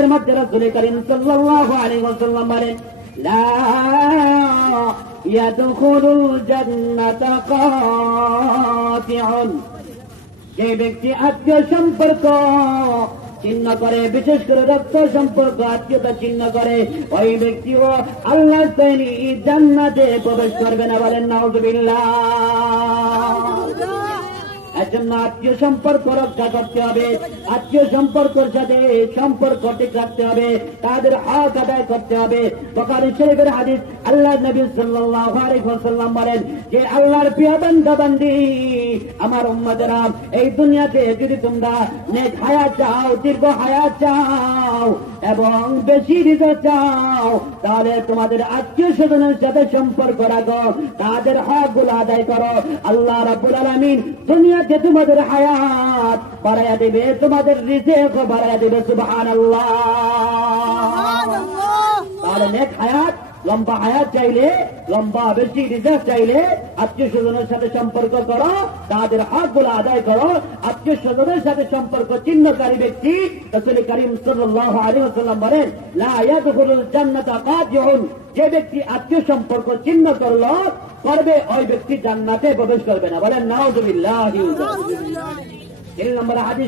এর মধ্যে রাসূল করিম সাল্লাল্লাহু আলাইহি ওয়াসাল্লাম বলেন, লা ইয়াদখুলুল জান্নাতা কাতিউন, যে ব্যক্তি আত্মীয় সম্পর্ক চিহ্ন করে, বিশেষ করে রক্ত সম্পর্ক আত্মীয়তা চিহ্ন করে, ওই ব্যক্তিও আল্লাহ তাআলা জান্নাতে প্রবেশ করবে না। বলেন নাউযুবিল্লাহ। এজন্য আত্মীয় সম্পর্ক রক্ষা করতে হবে, আত্মীয় সম্পর্কের সাথে সম্পর্ক ঠিক রাখতে হবে, তাদের হক আদায় করতে হবে। বুখারী শরীফের হাদিস, আল্লাহর নবী সাল্লাল্লাহু আলাইহি ওয়াসাল্লাম বলেন যে আল্লাহর প্রিয় বান্দা বান্দি, আমার উম্মতেরা, এই দুনিয়াতে যদি তোমরা নেক হায়াত চাও, দীর্ঘ হায়াত চাও এবং বেশি রিজিক চাও, তাহলে তোমাদের আত্মীয় স্বজনের সাথে সম্পর্ক রাখো, তাদের হকগুলো আদায় করো। আল্লাহ রাব্বুল আলামিন দুনিয়াতে তোমাদের হায়াত বাড়াইয়া দিবে, তোমাদের রিজিক বাড়াইয়া দিবে। সুবহানাল্লাহ। তাহলে নেক হায়াত, লম্বা হায়াত চাইলে, লম্বা বেশি রিজিক চাইলে আত্মীয় স্বজনের সাথে সম্পর্ক করো, তাদের হকগুলো আদায় করো। আত্মীয় স্বজনের সাথে সম্পর্ক চিহ্নকারী ব্যক্তি, রাসূল করিম সাল্লাল্লাহু আলাইহি ওয়াসাল্লাম বলেন, লা ইয়াদখুলুল জান্নাতা কাতিউন, যে ব্যক্তি আত্মীয় সম্পর্ক চিহ্ন করবে, ওই ব্যক্তি জান্নাতে প্রবেশ করবে না। বলেন নাউযুবিল্লাহ। 3 নম্বর হাদিস।